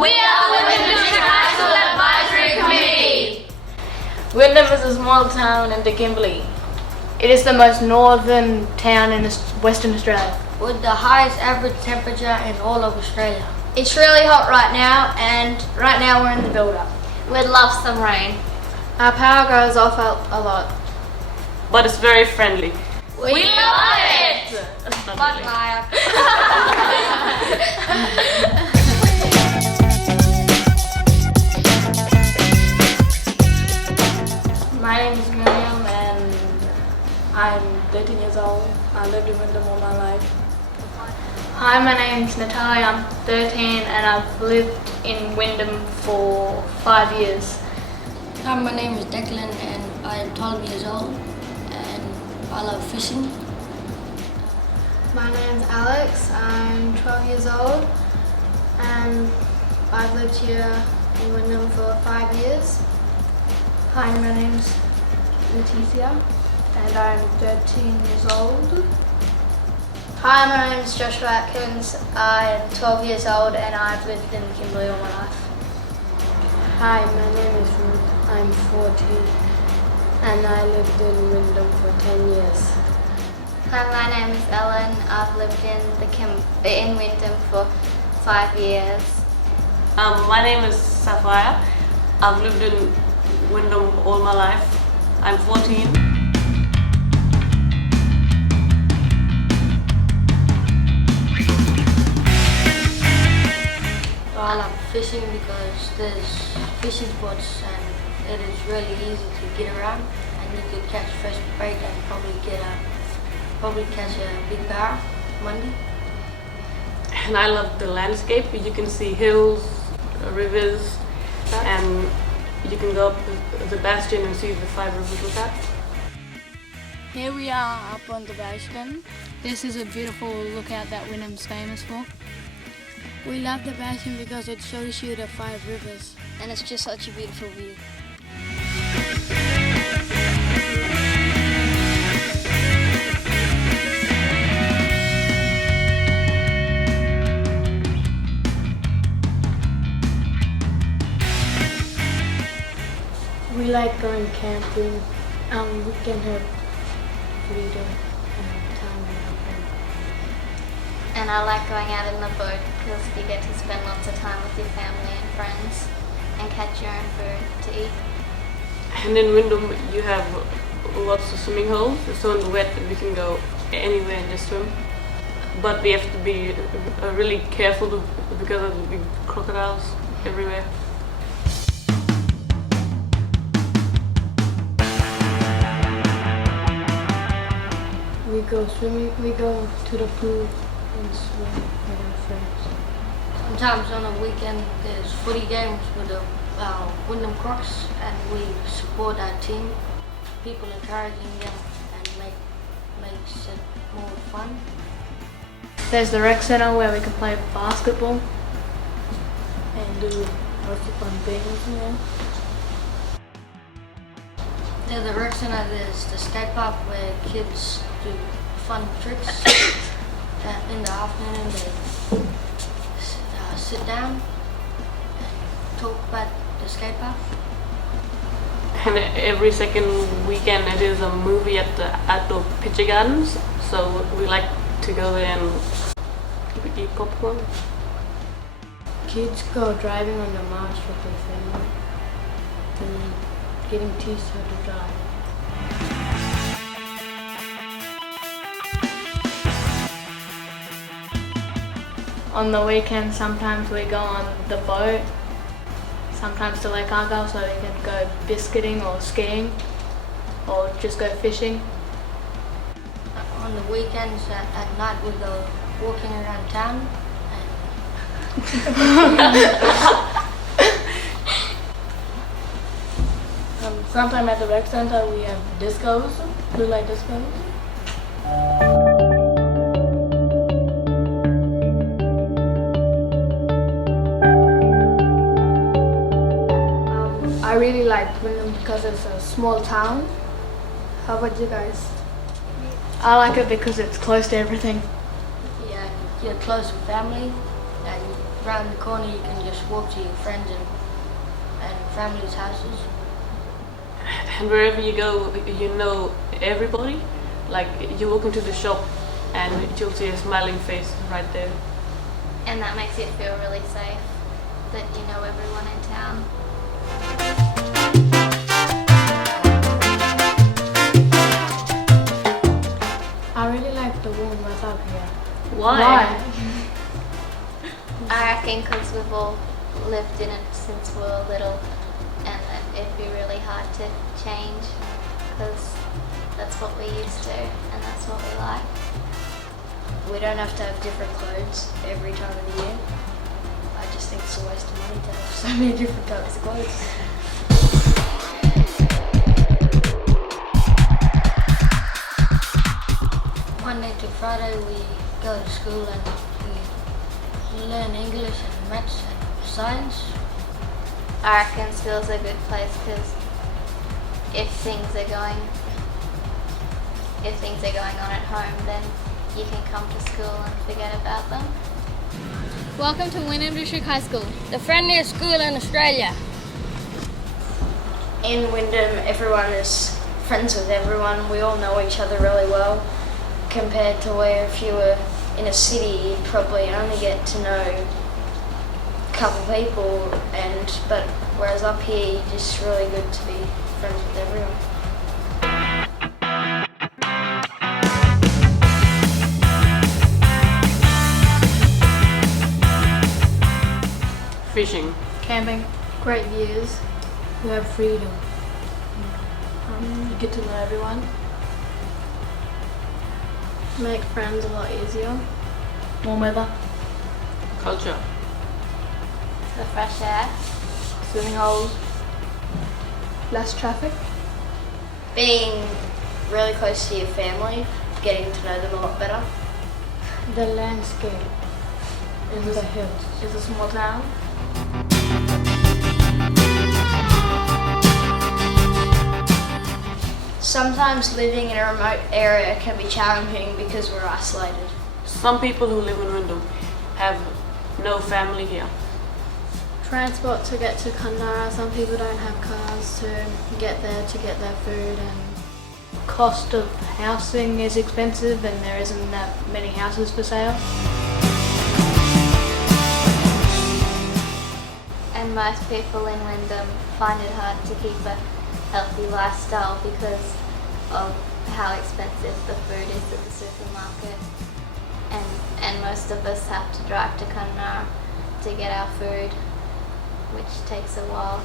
We are the Wyndham High School Advisory Committee. Wyndham is a small town in the Kimberley. It is the most northern town in Western Australia, with the highest average temperature in all of Australia. It's really hot right now, and right now we're in the build-up. We'd love some rain. Our power goes off a lot. But it's very friendly. We love it! But Maya. My name is Miriam and I'm 13 years old. I lived in Wyndham all my life. Hi, my name's Natalia. I'm 13 and I've lived in Wyndham for 5 years. Hi, my name is Declan and I am 12 years old and I love fishing. My name's Alex. I'm 12 years old and I've lived here in Wyndham for 5 years. Hi, my name's Leticia and I'm 13 years old. Hi, my name's Joshua Atkins. I'm 12 years old and I've lived in Kimberley all my life. Hi, my name is Ruth. I'm 14 and I lived in Wyndham for 10 years. Hi, my name is Ellen. I've lived in Wyndham for 5 years. My name is Sapphire. I've lived in Wyndham all my life. I'm 14. I love fishing because there's fishing spots and it is really easy to get around and you could catch fresh bait and probably catch a big barra Monday. And I love the landscape. You can see hills, rivers, and you can go up the bastion and see the 5 rivers with that. Here we are up on the bastion. This is a beautiful lookout that Wyndham's famous for. We love the bastion because it shows you the 5 rivers And it's just such a beautiful view. We like going camping. We can have freedom and time with our friends. And I like going out in the boat because you get to spend lots of time with your family and friends and catch your own food to eat. And in Wyndham you have lots of swimming holes, so in the wet we can go anywhere and just swim. But we have to be really careful because of the big crocodiles everywhere. We go swimming, we go to the pool and swim with our friends. Sometimes on a weekend there's footy games with the Wyndham Crocs and we support our team. People encouraging them and makes it more fun. There's the rec centre where we can play basketball. And do lots of fun things, you know. There's the rec centre, there's the skate park where kids do fun tricks. In the afternoon they sit down and talk about the skate park. And every second weekend it is a movie at the outdoor picture gardens, so we like to go there and eat popcorn. Kids go driving on the marsh with their family and getting teach how to drive. On the weekend, sometimes we go on the boat, sometimes to Lake Argyle so we can go biscuiting or skiing or just go fishing. On the weekends at night we go walking around town. Sometime at the rec center we have discos, blue light discos. I really like Wyndham because it's a small town. How about you guys? I like it because it's close to everything. Yeah, you're close with family and around the corner you can just walk to your friends and family's houses. And wherever you go, you know everybody. Like you walk into the shop and you'll see a smiling face right there. And that makes you feel really safe that you know everyone in town. I really like the warm weather here. Why? I reckon because we've all lived in it since we were little, and that it'd be really hard to change because that's what we used to and that's what we like. We don't have to have different clothes every time of the year. I just think it's a waste of money to have so many different types of clothes. Monday to Friday we go to school and we learn English and maths and science. I reckon school's a good place because if things are going on at home, then you can come to school and forget about them. Welcome to Wyndham District High School. The friendliest school in Australia. In Wyndham, everyone is friends with everyone. We all know each other really well. Compared to where if you were in a city, you'd probably only get to know a couple people. But whereas up here, you're just really good to be friends with everyone. Fishing. Camping. Great views. We have freedom. You get to know everyone. Make friends a lot easier. Warm weather. Culture. The fresh air. Swimming holes. Less traffic. Being really close to your family, getting to know them a lot better. The landscape and the hills. It's a small town. Sometimes living in a remote area can be challenging because we're isolated. Some people who live in Wyndham have no family here. Transport to get to Kununurra. Some people don't have cars to get there to get their food, and Cost of housing is expensive and there isn't that many houses for sale. And most people in Wyndham find it hard to keep a healthy lifestyle because of how expensive the food is at the supermarket. And most of us have to drive to Kununurra to get our food, which takes a while.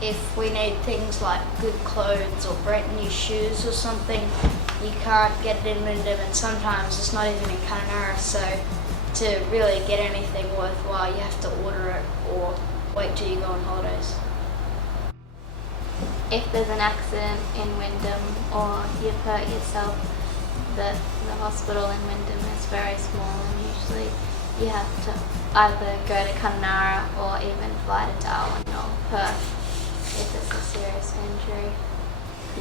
If we need things like good clothes or brand new shoes or something, you can't get it in Wyndham, and sometimes it's not even in Kununurra, so to really get anything worthwhile you have to order it or wait till you go on holidays. If there's an accident in Wyndham or you've hurt yourself, the hospital in Wyndham is very small and usually you have to either go to Kununurra or even fly to Darwin or Perth if it's a serious injury.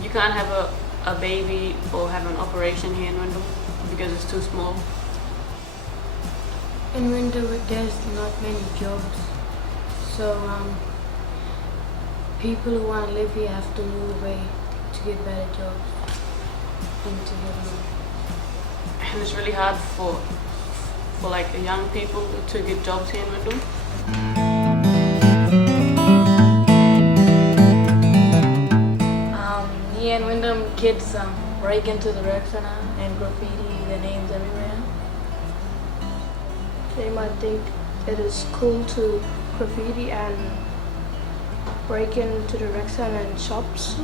You can't have a baby or have an operation here in Wyndham because it's too small. in winter there's not many jobs, so people who want to live here have to move away to get better jobs and to get money. And it's really hard for like young people to get jobs here in Wyndham. Here in Wyndham, kids break into the rec center and graffiti their names everywhere. They might think it is cool to graffiti and break into the rec center and shops.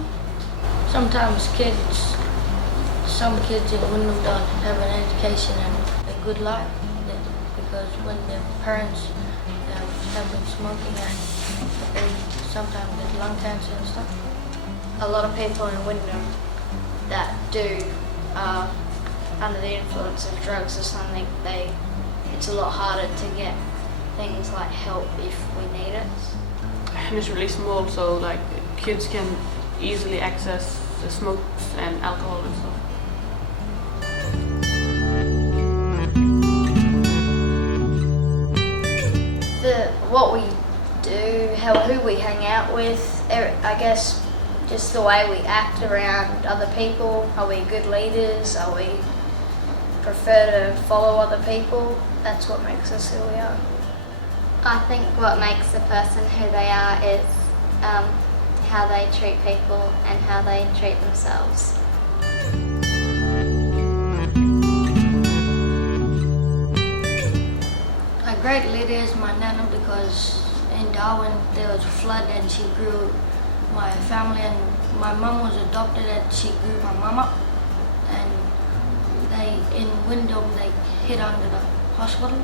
Sometimes some kids in Wyndham don't have an education and a good life because when their parents have been smoking and they sometimes get lung cancer and stuff. A lot of people in Wyndham that are under the influence of drugs or something, it's a lot harder to get things like help if we need it. And it's really small, so like kids can easily access the smokes and alcohol and stuff. what we do, who we hang out with, I guess just the way we act around other people. Are we good leaders? Are we prefer to follow other people? That's what makes us who we are. I think what makes a person who they are is how they treat people and how they treat themselves. A great leader is my nana, because in Darwin there was a flood and she grew my family, and my mum was adopted and she grew my mum up, and in Wyndham they hid under the hospital.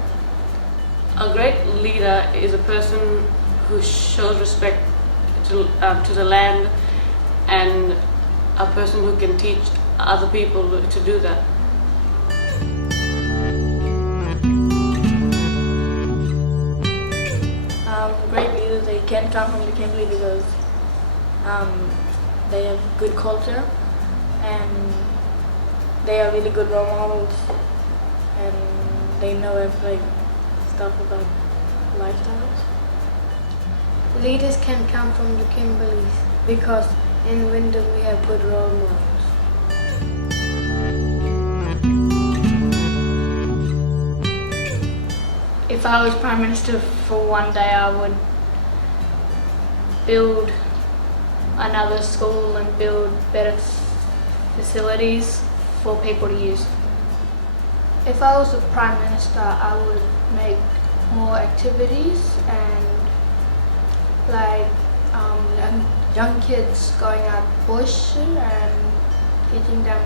A great leader is a person who shows respect to the land, and a person who can teach other people to do that. Great leaders, they can come from the Kimberley because they have good culture and they are really good role models, and they know stuff about lifestyles. Leaders can come from the Kimberleys because in Wyndham we have good role models. If I was Prime Minister for one day, I would build another school and build better facilities for people to use. If I was the Prime Minister, I would make more activities and young kids going out bush and teaching them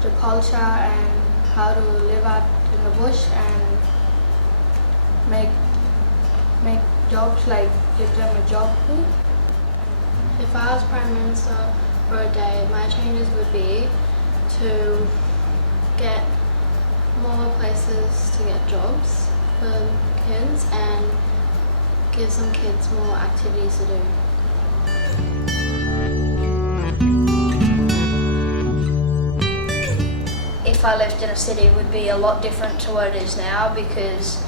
the culture and how to live out in the bush, and make jobs, give them a job. If I was Prime Minister for a day, my changes would be to get more places to get jobs for kids and give some kids more activities to do. If I lived in a city, it would be a lot different to what it is now, because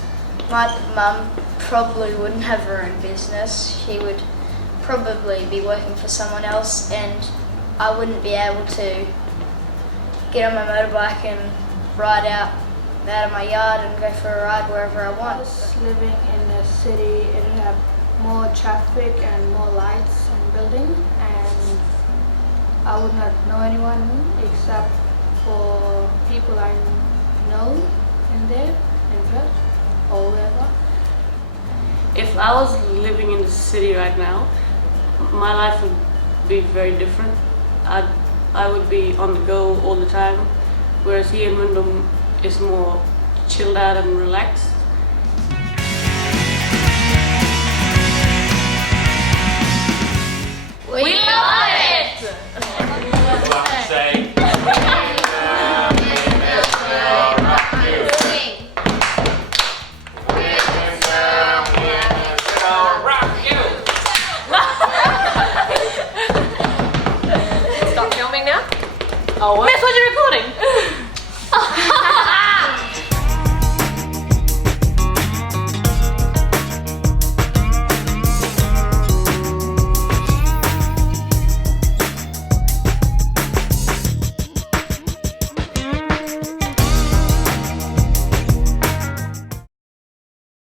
my mum probably wouldn't have her own business. She would probably be working for someone else, and I wouldn't be able to get on my motorbike and ride out of my yard and go for a ride wherever I want. Living in the city, it would have more traffic and more lights and buildings, and I would not know anyone except for people I know in there, in Perth or wherever. If I was living in the city right now, my life would be very different. I would be on the go all the time, whereas here in Wyndham is more chilled out and relaxed.